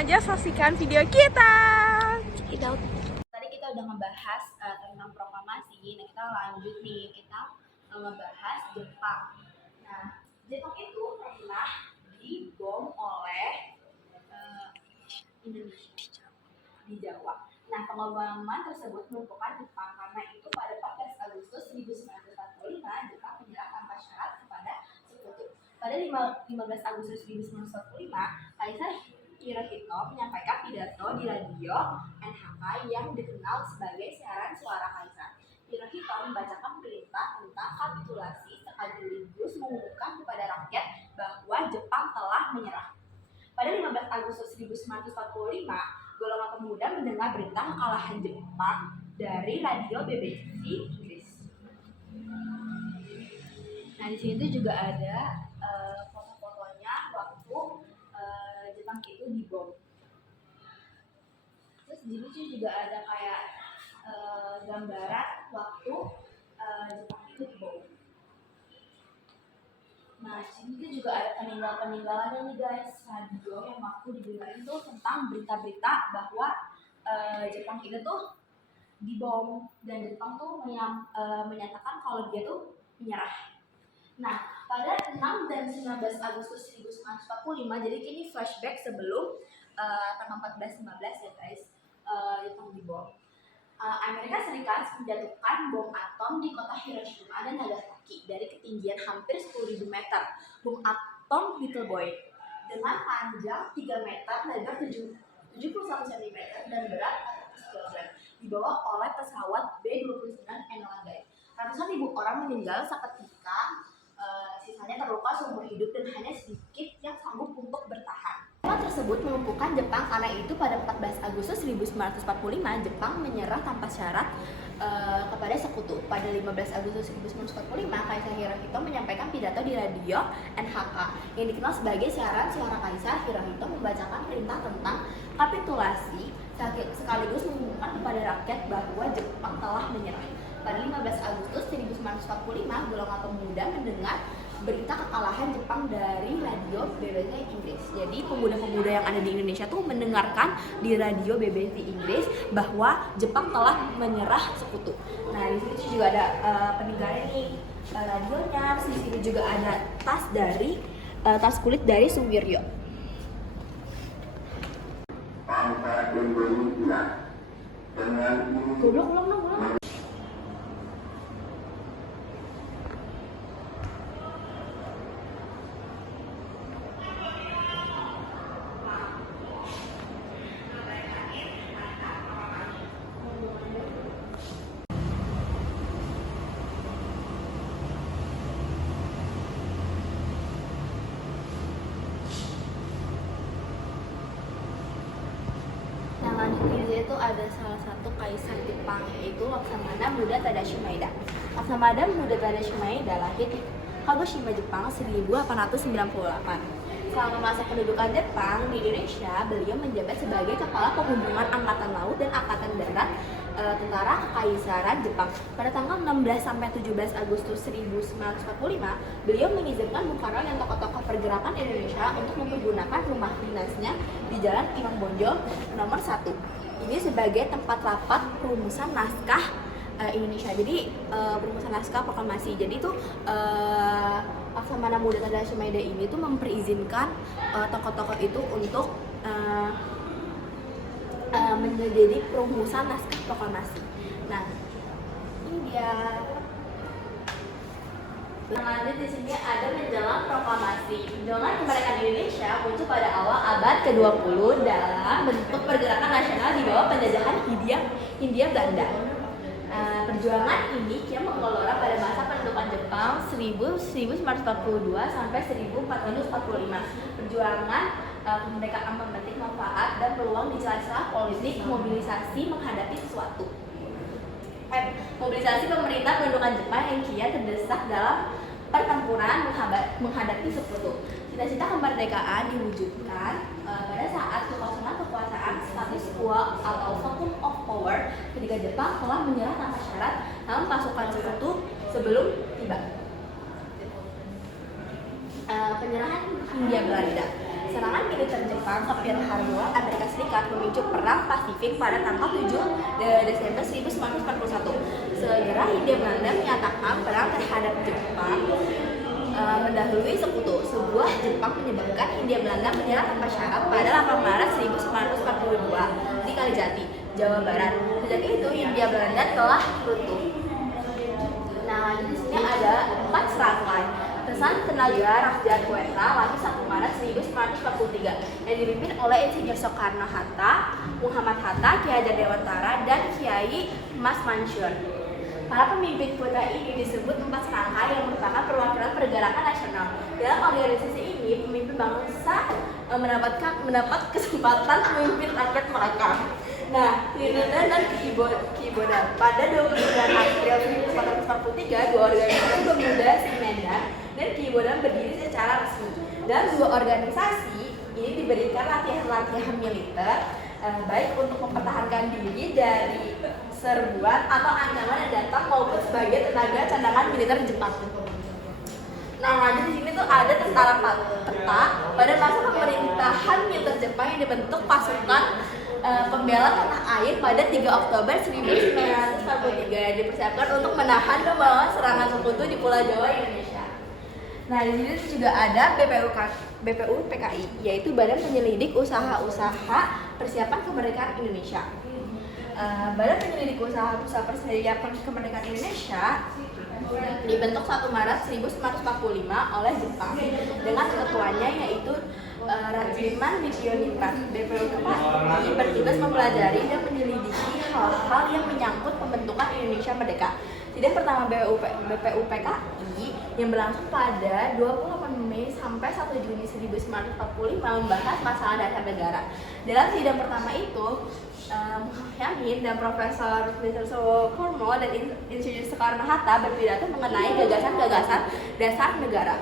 aja saksikan video kita. Check it out. Tadi kita udah ngebahas tentang proklamasi. Nah, kita lanjut nih, kita ngebahas Jepang. Nah, Jepang itu pernah dibom oleh Indonesia di Jawa. Nah, pengeboman tersebut merupakan Jepang karena itu pada 14 Agustus 1945 Jepang menyerah tanpa syarat kepada sekutu. Pada 15 Agustus 1945, Kaisar Hirohito menyampaikan pidato di radio NHK yang dikenal sebagai siaran suara Kaisar. Hirohito membacakan perintah tentang kapitulasi sekaligus mengumumkan kepada rakyat bahwa Jepang telah menyerah. Pada 15 Agustus 1945, golongan pemuda mendengar berita kekalahan Jepang dari radio BBC Inggris. Nah, di sini tuh juga ada foto-fotonya waktu Jepang itu dibom. Terus di sini juga ada kayak gambaran waktu Jepang itu dibom. Nah, di sini tuh juga ada peninggalan-peninggalannya nih guys. Radio yang waktu didengarin tuh tentang berita-berita bahwa Jepang itu tuh dibom dan Jepang tuh menyatakan kalau dia tuh menyerah. Nah, pada 6 dan 19 Agustus 1945, jadi ini flashback sebelum tanggal 14-15 ya guys, Jepang dibom. Amerika Serikat menjatuhkan bom atom di kota Hiroshima dan Nagasaki dari ketinggian hampir 10.000 meter. Bom atom Little Boy dengan panjang 3 meter, lebar 71 cm dan berat 400 kg dibawa oleh pesawat B-29 Enola Gay. Ratusan ribu orang meninggal seketika, sisanya terluka seumur hidup dan hanya sedikit yang sanggup untuk bertahan. Pesawat tersebut melumpuhkan Jepang karena itu pada 14 Agustus 1945 Jepang menyerah tanpa syarat kepada sekutu. Pada 15 Agustus 1945 Kaisar Hirohito menyampaikan pidato di radio NHK yang dikenal sebagai siaran suara Kaisar. Hirohito membacakan perintah tentang kapitulasi sekaligus mengumumkan kepada rakyat bahwa Jepang telah menyerah. Pada 15 Agustus 1945 golongan pemuda mendengar berita kekalahan Jepang dari radio BBC Inggris. Jadi pemuda-pemuda yang ada di Indonesia tuh mendengarkan di radio BBC Inggris bahwa Jepang telah menyerah sekutu. Nah, di sini juga ada peninggalan nih radionya. Di sini juga ada tas kulit dari Suwiryo. Goblok. Selanjutnya itu ada salah satu kaisar Jepang yaitu Laksamana Muda Tadashi Maeda. Laksamana Muda Tadashi Maeda lahir di Kagoshima, Jepang 1898. Selama masa pendudukan Jepang di Indonesia, beliau menjabat sebagai Kepala Penghubungan Angkatan Laut dan Angkatan Darat Tentara Kekaisaran Jepang. Pada tanggal 16 sampai 17 Agustus 1945, beliau mengizinkan Bung Karno dan tokoh-tokoh pergerakan Indonesia untuk mempergunakan rumah dinasnya di Jalan Imam Bonjol nomor 1. Ini sebagai tempat rapat perumusan naskah Indonesia. Jadi perumusan naskah proklamasi. Jadi itu Laksamana Muda Tadashi Maeda ini tuh memperizinkan tokoh-tokoh itu untuk menjadi perumusan naskah proklamasi. Nah, ini dia. Lanjut di sini ada menjelang proklamasi. Menjelang kemerdekaan Indonesia muncul pada awal abad ke-20 dalam bentuk pergerakan nasional di bawah penjajahan Hindia Belanda. Perjuangan ini kira mengelora pada masa pendudukan Jepang 1942 sampai 1445. Perjuangan kemerdekaan memetik manfaat dan peluang di celah-celah politik mobilisasi menghadapi sesuatu. Mobilisasi pemerintah pendudukan Jepang yang kian terdesak dalam pertempuran menghadapi sekutu. Cita-cita kemerdekaan diwujudkan pada saat kekosongan kekuasaan status quo atau vacuum of power ketika Jepang telah menyerah tanpa syarat dalam pasukan sekutu sebelum tiba. Penyerahan Hindia Belanda. Serangan militer Jepang ke Pearl Harbor, Amerika Serikat memicu Perang Pasifik pada tanggal 7 Desember 1941. Segera Hindia Belanda menyatakan perang terhadap Jepang mendahului sekutu. Sebuah Jepang menyebabkan Hindia Belanda menyerah tanpa syarat pada 8 Maret 1942 di Kalijati, Jawa Barat. Sejak itu Hindia Belanda telah runtuh. Nah, di sini ada 4 serangkai. Pesan Tenaga Rakyat Kuwenta lahir 1 Maret 1943 yang dipimpin oleh Insinyur Soekarno-Hatta, Muhammad Hatta, Ki Hajar Dewantara, dan Kiai Mas Mansur. Para pemimpin Kuwenta ini disebut 4 serangkai yang merupakan perwakilan pergerakan nasional. Dalam organisasi ini, pemimpin bangsa mendapat kesempatan memimpin rakyat mereka. Nah, Trinidad dan Kibodan. Pada 29 April 1943, 2 organisasi pemuda Medan dan Kibodan berdiri secara resmi. Dan 2 organisasi ini diberikan latihan-latihan militer baik untuk mempertahankan diri dari serbuan atau ancaman yang datang maupun sebagai tenaga cadangan militer Jepang. Nah, lanjut di sini tuh ada tentara peta pada masa pemerintahan militer Jepang yang dibentuk pasukan pembela tanah air pada 3 Oktober 1943 yang dipersiapkan untuk menahan dan melawan serangan sekutu di Pulau Jawa, Indonesia. Nah, di sini juga ada BPUPKI, yaitu Badan Penyelidik Usaha-Usaha Persiapan Kemerdekaan Indonesia. Badan Penyelidik Usaha-Usaha Persiapan Kemerdekaan Indonesia dibentuk 1 Maret 1945 oleh Jepang dengan ketuanya yaitu Rajiman Nishiyonitran. BPUPKI bertugas mempelajari dan menyelidiki hal-hal yang menyangkut pembentukan Indonesia Merdeka. Sidang pertama BPUPKI yang berlangsung pada 28 Mei sampai 1 Juni 1945 membahas masalah dasar negara. Dalam sidang pertama itu, Muhammad dan Profesor Soekarno dan Insinyur Soekarno-Hatta berpidato mengenai gagasan-gagasan dasar negara.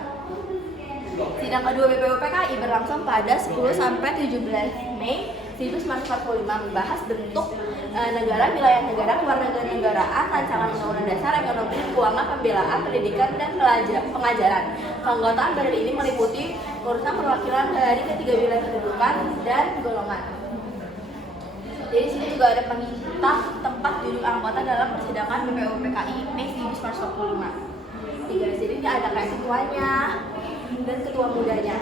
Sidang kedua BPUPKI berlangsung pada 10 sampai 17 Mei 1945 membahas bentuk negara, wilayah negara, kewarganegaraan, rancangan undang-undang dasar, ekonomi, keuangan, pembelaan, pendidikan, dan pengajaran. Keanggotaan badan ini meliputi urusan perwakilan dari ketiga wilayah kedudukan dan golongan. Jadi di sini juga ada tentang tempat duduk anggota dalam persidangan BPUPKI Mei 1945. Jadi ini ada kayak ketuanya dan ketua mudanya.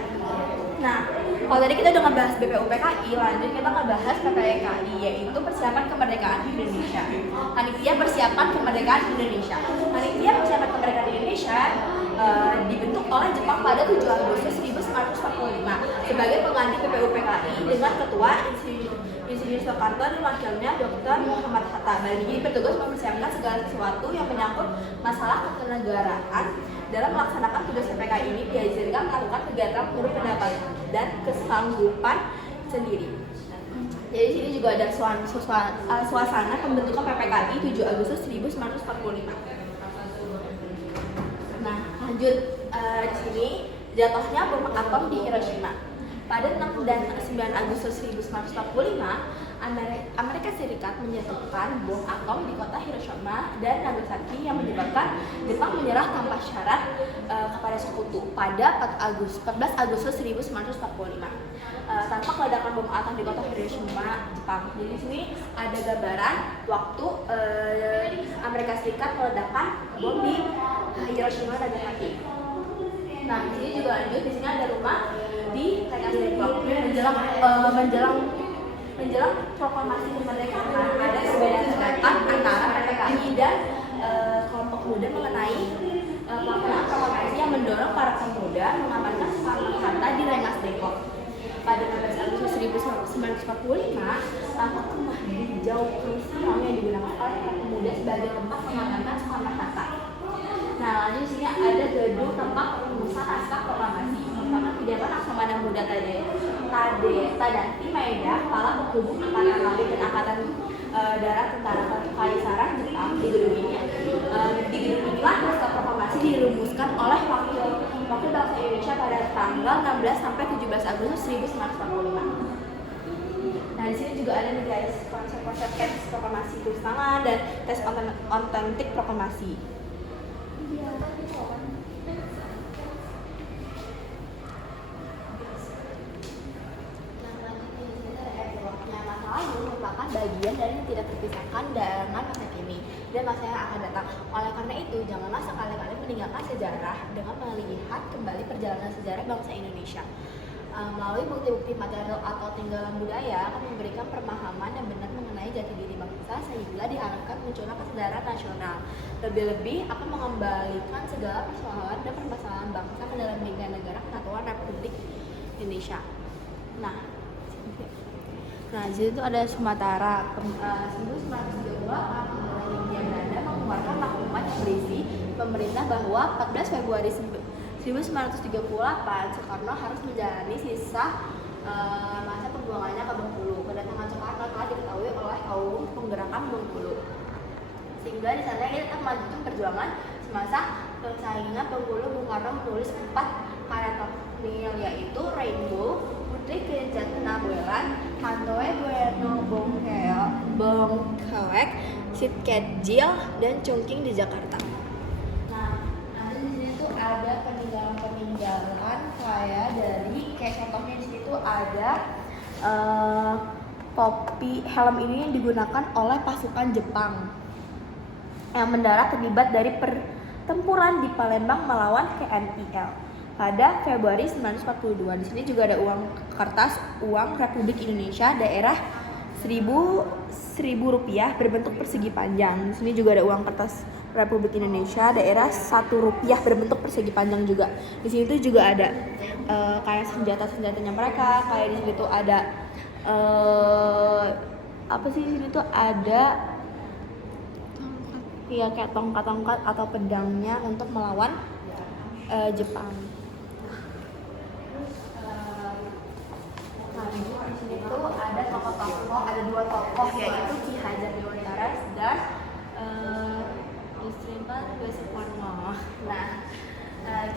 Nah, kalau tadi kita udah ngebahas BPUPKI, lanjut kita ngebahas PPKI, yaitu Persiapan Kemerdekaan Indonesia. Panitia Persiapan Kemerdekaan Indonesia. Panitia Persiapan Kemerdekaan Indonesia dibentuk oleh Jepang pada 7 Agustus 1945 sebagai pengganti BPUPKI dengan ketua Insinyur Soekarno dan wakilnya Dr. Muhammad Hatta. Badan ini bertugas mempersiapkan segala sesuatu yang menyangkut masalah kenegaraan. Dalam melaksanakan tugas PPKI ini diajarkan melakukan kegiatan menurut pendapat dan kesanggupan sendiri. Jadi sini juga ada suasana pembentukan PPKI 7 Agustus 1945. Nah, lanjut di sini jatuhnya bom atom di Hiroshima. Pada 6 dan 9 Agustus 1945, Amerika Serikat menjatuhkan bom atom di kota Hiroshima dan Nagasaki yang menyebabkan Jepang menyerah tanpa syarat kepada sekutu pada 14 Agustus 1945. Tanpa meledakan bom atom di kota Hiroshima, Jepang. Jadi di sini ada gambaran waktu Amerika Serikat meledakkan bom di Hiroshima dan Nagasaki. Nah, di sini juga lanjut, di sini ada rumah di TKI Depok menjelang proklamasi kemerdekaan ada sebuah kesepakatan antara PPKI dan kelompok muda mengenai pelaksanaan proklamasi yang mendorong para pemuda mengamankan Soekarno-Hatta di Rengas Depok. Pada 16 Agustus 1945, tampak rumah hijau Kristiyong yang digunakan oleh para pemuda sebagai tempat mengamankan Soekarno-Hatta. Nah, lanjut di sini ada gedung tempat perumusan naskah proklamasi. Merupakan pidato Laksamana Muda Tadashi Maeda, kepala penghubung Angkatan Laut dan Angkatan Darat Tentara Kekaisaran Jepang. Di gedung inilah naskah proklamasi dirumuskan oleh wakil bangsa Indonesia pada tanggal 16 sampai 17 Agustus 1945. Nah, di sini juga ada nih guys konsep-konsep tes proklamasi tulis tangan dan tes otentik proklamasi. adalah bagian dari yang tidak terpisahkan dengan masa kini dan masa yang akan datang. Oleh karena itu, janganlah sekali-kali meninggalkan sejarah dengan melihat kembali perjalanan sejarah bangsa Indonesia. Melalui bukti-bukti material atau tinggalan budaya akan memberikan pemahaman yang benar mengenai jati diri bangsa sehingga diharapkan munculnya kesadaran nasional. Lebih-lebih akan mengembalikan segala persoalan dan permasalahan bangsa ke dalam bingkai negara kesatuan Republik Indonesia. Nah, di situ ada Sumatera. 1938 Hindia Belanda mengeluarkan maklumat yang berisi pemerintah bahwa 14 Februari 1938 Soekarno harus menjalani sisa masa perjuangannya ke Bengkulu. Kedatangan Soekarno telah diketahui oleh kaum penggerakkan Bengkulu, sehingga di sana dia tetap melanjutkan perjuangan semasa persaingan Bengkulu. Bung Karno menulis 4 karya topil, yaitu Rainbow, Putri Kejatnabelan, Hantoe Bueno Bongkewek, Sid Kecil, dan Chungking di Jakarta. Nah, nanti di sini tuh ada peninggalan kayak contohnya di situ ada topi helm ini yang digunakan oleh pasukan Jepang yang mendarat terlibat dari pertempuran di Palembang melawan KNIL pada Februari 1942. Di sini juga ada uang kertas uang Republik Indonesia daerah 1.000 rupiah berbentuk persegi panjang. Di sini juga ada uang kertas Republik Indonesia daerah 1 rupiah berbentuk persegi panjang juga. Di sini tuh juga ada kayak senjatanya mereka. Kayak di sini tuh ada di sini tuh ada ya kayak tongkat-tongkat atau pedangnya untuk melawan Jepang. Nah, di sini tuh ada tokoh-tokoh, ada 2 tokoh, yaitu Ki Hajar Dewantara dan Insinyur Soekarno. Nah,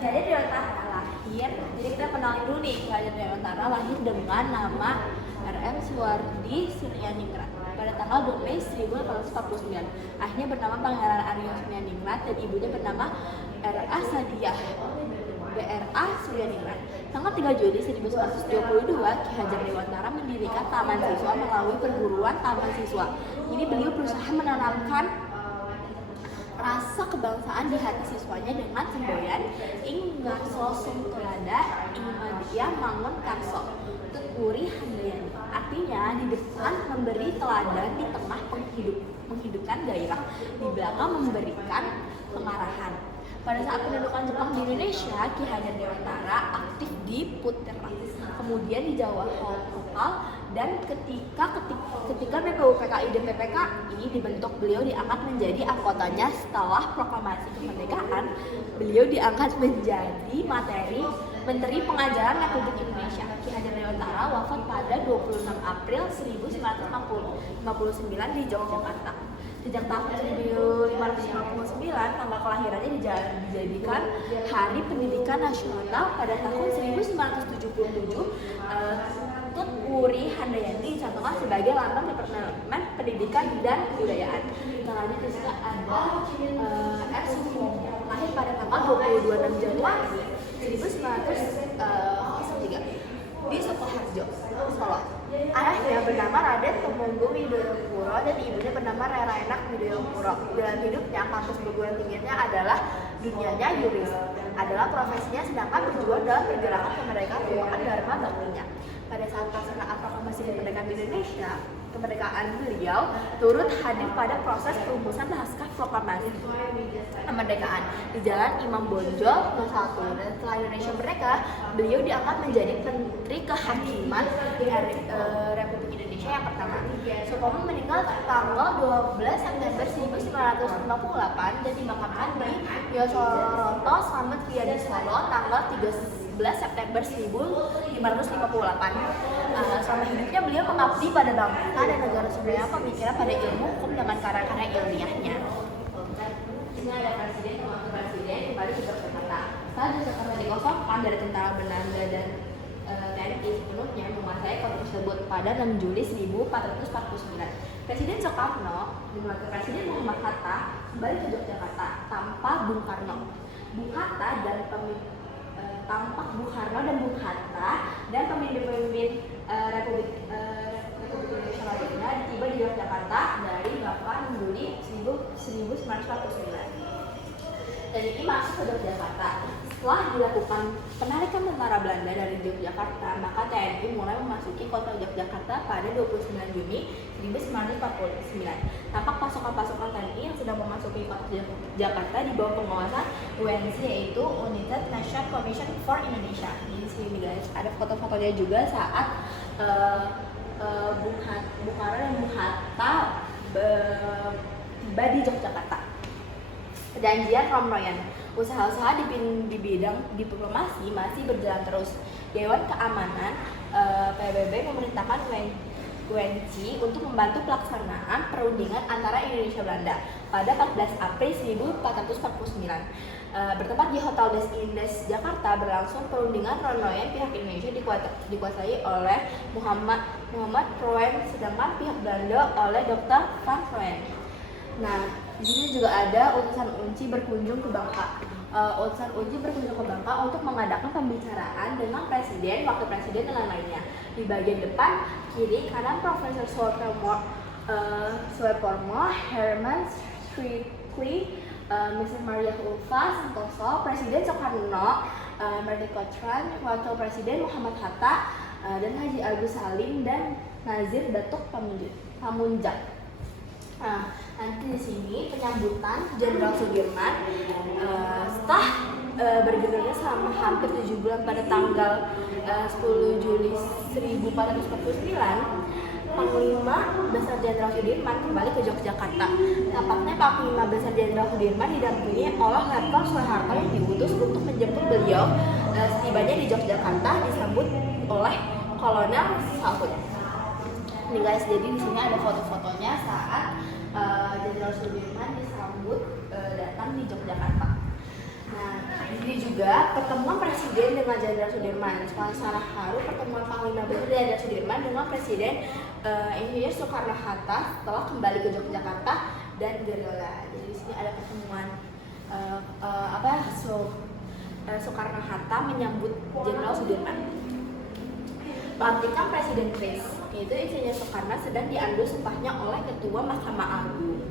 Ki Hajar Dewantara lahir, jadi kita kenalin dulu nih. Ki Hajar Dewantara lahir dengan nama RM Suwardi Suryaningrat pada tanggal 2 Mei 1849. Ayahnya bernama Pangeran Aryo Suryaningrat dan ibunya bernama R.A. Sadiah BRA Suryaningrat. Tanggal 3 Juli 1922, Ki Hajar Dewantara mendirikan Taman Siswa melalui perguruan Taman Siswa. Ini beliau berusaha menanamkan rasa kebangsaan di hati siswanya dengan semboyan Ing Ngarso Sumtulada Ing Madya Mangun Karso Tuturi Handayani. Artinya di depan memberi teladan, di tengah menghidupkan gairah, di belakang memberikan pengarahan. Pada saat pendudukan Jepang di Indonesia, Ki Hajar Dewantara aktif di Putra, kemudian di Jawa Lokal, dan ketika BPUPKI dan PPKI dibentuk, beliau diangkat menjadi anggotanya. Setelah proklamasi kemerdekaan, beliau diangkat menjadi Menteri Pengajaran Republik Indonesia. Ki Hajar Dewantara wafat pada 26 April 1959 di Yogyakarta. Sejak tahun 1559, tanggal kelahirannya dijadikan Hari Pendidikan Nasional. Pada tahun 1977, Tuturi Handayani dicantumkan sebagai lambang Departemen Pendidikan dan Kebudayaan. Selanjutnya juga ada R. Sutomo, lahir pada tanggal 26 Januari 1903 di Sukoharjo, Solo. Ayahnya bernama Raden Tumenggung Widoyopuro dan ibunya bernama Rera Enak Widoyopuro. Dalam hidupnya, kampus perguruan tingginya adalah dunianya yuris, adalah profesinya, sedangkan berjuang dalam pergerakan kemerdekaan merupakan dharma baktinya. Pada saat pelaksanaan proklamasi kemerdekaan Indonesia, kemerdekaan beliau turut hadir pada proses perumusan naskah proklamasi kemerdekaan di Jalan Imam Bonjol No. 1. Dan setelah Indonesia merdeka, beliau diangkat menjadi Menteri Kehakiman Republik Indonesia yang pertama. Sutomo meninggal tanggal 12 September 1958 dan dimakamkan di Yosoroto Slamet Riyadi Solo tanggal 13 September 1558. Selama hidupnya beliau mengabdi pada bangsa dan negara sebenarnya, pemikiran pada ilmu hukum dengan karya-karya ilmiahnya. Ini ada presiden, wakil presiden kembali ke Jakarta. Saat Jakarta dikosongkan dari tentara Belanda dan TNI sepenuhnya menguasai kota tersebut pada 6 Juli 1449. Presiden Soekarno dan wakil presiden Muhammad Hatta kembali ke Yogyakarta tanpa Bung Karno. Bung Hatta dan tampak Bung Karno dan Bung Hatta dan pemimpin-pemimpin Republik Republik Indonesia lainnya tiba di Yogyakarta dari 8 Juli 1949. Dan ini masuk ke Yogyakarta. Setelah dilakukan penarikan tentara Belanda dari Yogyakarta, maka TNI mulai memasuki kota Yogyakarta pada 29 Juni 1949. Tampak pasukan-pasukan TNI yang sedang memasuki kota Jakarta di bawah pengawasan UNC, yaitu United National Commission for Indonesia. Di sini guys, ada foto-fotonya juga saat Bung Karno dan Bung Hatta tiba di Yogyakarta. Perjanjian Romroyan. Usaha-usaha di bidang diplomasi masih berjalan terus. Dewan Keamanan PBB memerintahkan UNC untuk membantu pelaksanaan perundingan antara Indonesia Belanda pada 14 April 1449. Bertempat di Hotel Des Indes Jakarta berlangsung perundingan Romroyan. Pihak Indonesia dikuasai oleh Muhammad Roen, sedangkan pihak Belanda oleh Dr. Van Roen. Nah, di sini juga ada utusan UNCI berkunjung ke Bangka. Utusan UNCI berkunjung ke Bangka untuk mengadakan pembicaraan dengan presiden, wakil presiden, dan lain-lainnya. Di bagian depan kiri kanan Profesor Sueparmo, Herman Strickly, Mrs. Maria Ulfa Santoso, Presiden Soekarno, Merdeka Cotran, Wakil Presiden Muhammad Hatta, dan Haji Agus Salim dan Nazir Datuk Pamunjak. Nah, nanti di sini penyambutan Jenderal Sudirman setelah bergeneralnya selama hampir 7 bulan pada tanggal 10 Juli 1449, Panglima Besar Jenderal Sudirman kembali ke Yogyakarta. Tampaknya Panglima Besar Jenderal Sudirman didampingi oleh Letnan Soeharto yang diutus untuk menjemput beliau. Setibanya di Yogyakarta disambut oleh Kolonel Sahut. Nih guys, jadi di sini ada foto-fotonya saat Jenderal Sudirman disambut datang di Yogyakarta. Nah, di sini juga pertemuan Presiden dengan Jenderal Sudirman. Suasana haru pertemuan Panglima Besar Jenderal Sudirman dengan Presiden Insinyur Soekarno-Hatta setelah kembali ke Yogyakarta dan gerilya. Jadi di sini ada pertemuan Soekarno-Hatta menyambut Jenderal Sudirman. Pelantikan Presiden Kris, yaitu Insinyur Soekarno sedang diambil sumpahnya oleh Ketua Mahkamah Agung.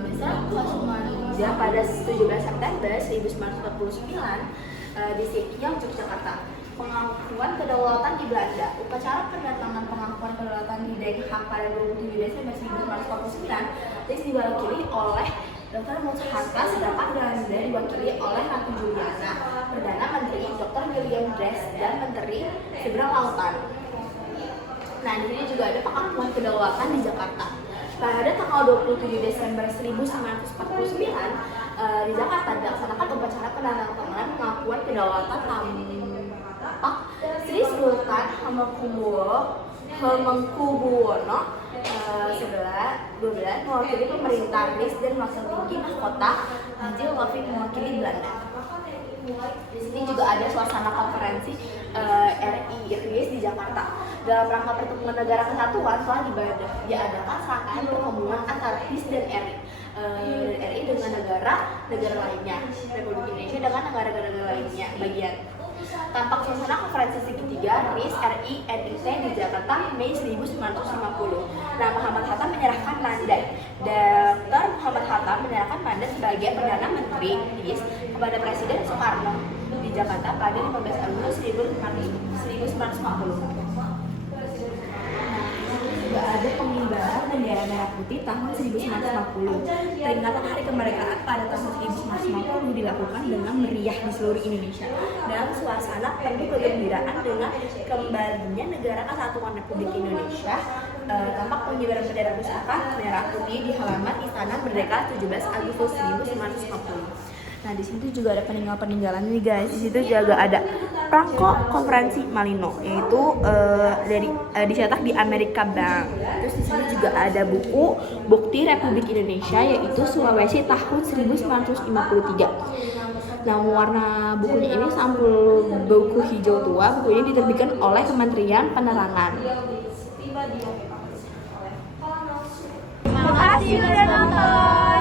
Misal Kosmoja pada 17 September 1949 di Sikyong, Yogyakarta. Pengakuan kedaulatan di Belanda. Upacara kedatangan pengakuan kedaulatan di Den Haag pada 27 Desember 1949 diwakili oleh Dr. Hatta, sedangkan Belanda diwakili oleh Ratu Juliana, Perdana Menteri Dr. William Dress, dan Menteri Seberang Lautan. Nah, di sini juga ada pengakuan kedaulatan di Jakarta. Pada tanggal 27 Desember 1949 di Jakarta dilaksanakan upacara penandatanganan pengakuan kedaulatan tampak Sri Sultan Hamengkubuwono XI mewakili pemerintah RIS dan wakil tinggi mahkota Haji Wafid mewakili Belanda. Di sini juga ada suasana konferensi RI di Jakarta. Dalam rangka pertemuan negara kesatuan telah diadakan serangkaian pertemuan antara RIS dan RI dengan negara lainnya, Republik Indonesia dengan negara-negara lainnya bagian. Tampak suasana konferensi segitiga RIS, RI, NIT di Jakarta Mei 1950. Nah, Muhammad Hatta menyerahkan mandat. Dr. Muhammad Hatta menyerahkan mandat sebagai Perdana Menteri RIS kepada Presiden Soekarno di Jakarta pada 15 Agustus 1950. Juga ada pengibaran bendera merah putih tahun 1950. Peringatan Hari Kemerdekaan pada tahun 1950 dilakukan dengan meriah di seluruh Indonesia dalam suasana penuh kegembiraan dengan kembalinya negara kesatuan Republik Indonesia. Tampak pengibaran bendera pusaka merah putih di halaman Istana Merdeka 17 Agustus 1950. Nah, di situ juga ada peninggalan nih guys. Di situ juga ada Prangko Konferensi Malino, yaitu dicetak di Amerika Bank. Terus di sini juga ada buku Bukti Republik Indonesia, yaitu Sulawesi tahun 1953. Nah, warna bukunya ini sampul buku hijau tua. Buku ini diterbitkan oleh Kementerian Penerangan. Terima kasih sudah nonton.